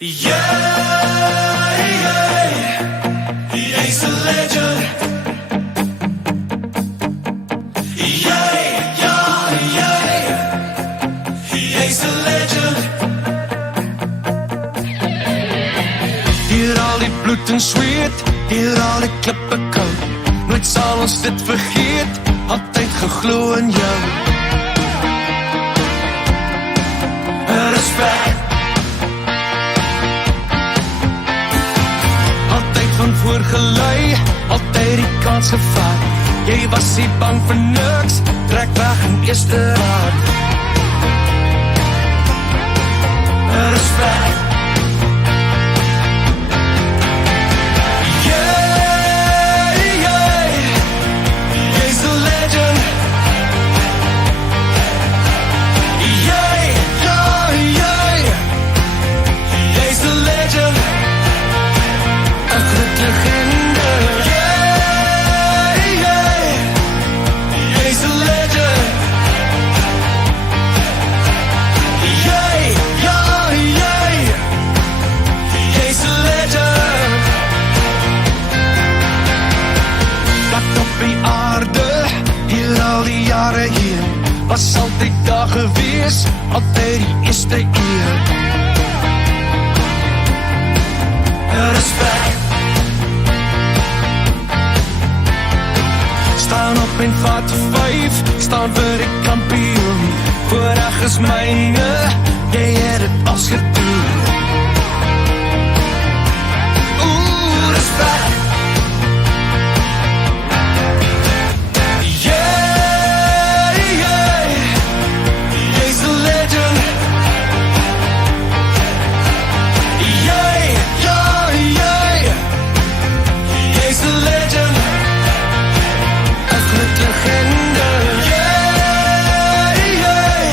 Yeah, yeah, he's a legend. Yeah, yeah, yeah, he's a legend. Hier al die bloed en zweet, hier al die klippe koud. Nooit sal ons dit vergeet, altyd geglo in jou. Respect. Van voorgelei, altyd die kans gevat. Jy was nie bang vir niks, trek weg in eerste raad. Respect. Yeah, yeah, jy's a legend. Yeah, yeah, yeah, jy's a legend. Legende, yeah, yeah, he's a legend. Yeah, yeah, yeah, he's a legend. Plat op die aarde, hier al die jare hier, was altyd daar gewees, altyd die eerste keer. Respect. Staan op en vat 5, staan vir die kampioen. Voorreg is myne, jy het het als gedoen. Respect. Yeah, yeah, jy's a legend. Yeah, yeah, yeah, jy's a legend. Legende, yeah, yeah,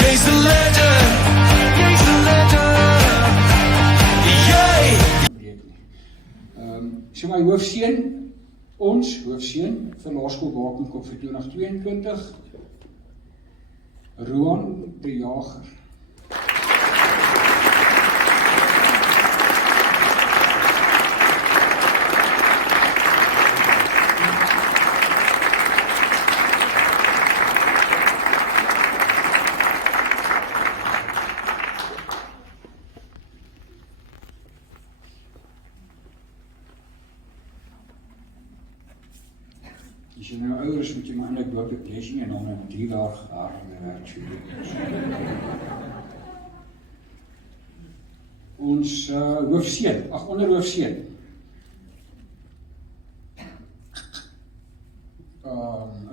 jy's a legend, jy's a legend, yeah. So my hoofseun, ons hoofseun vir Laerskool Bakenskop vir 2022, Roan de Jager. As jy nou ouer is, moet jy maar eindelijk loop op lesing en dan met 3 daag haar in die werk so doen. Ons hoofseun, onderhoofseun.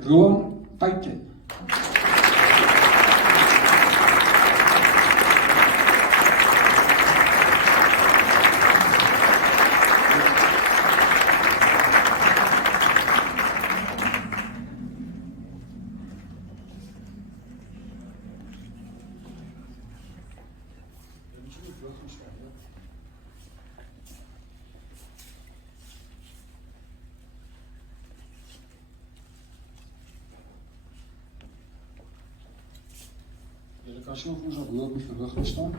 Roan Puyten. Julle kan sien of ons op hoog die verhoog bestaan.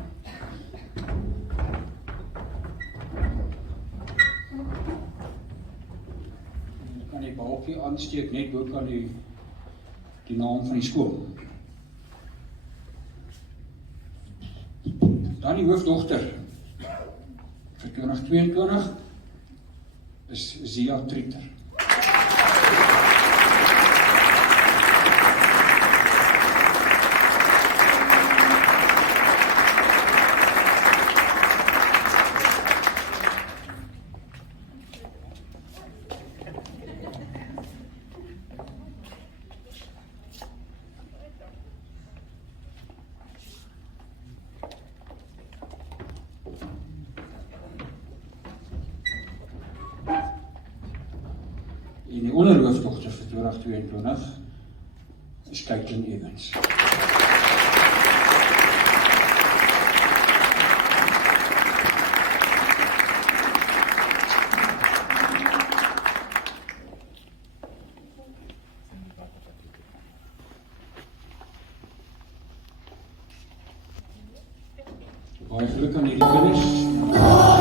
Julle kan die balkie aansteek net ook aan die naam van die skool. Dan die hoofdogter vir 2022 is Zia Trieter. En die onderhoofdogter vir 2022 is Caitlin Evans. Baie geluk aan hierdie kinders.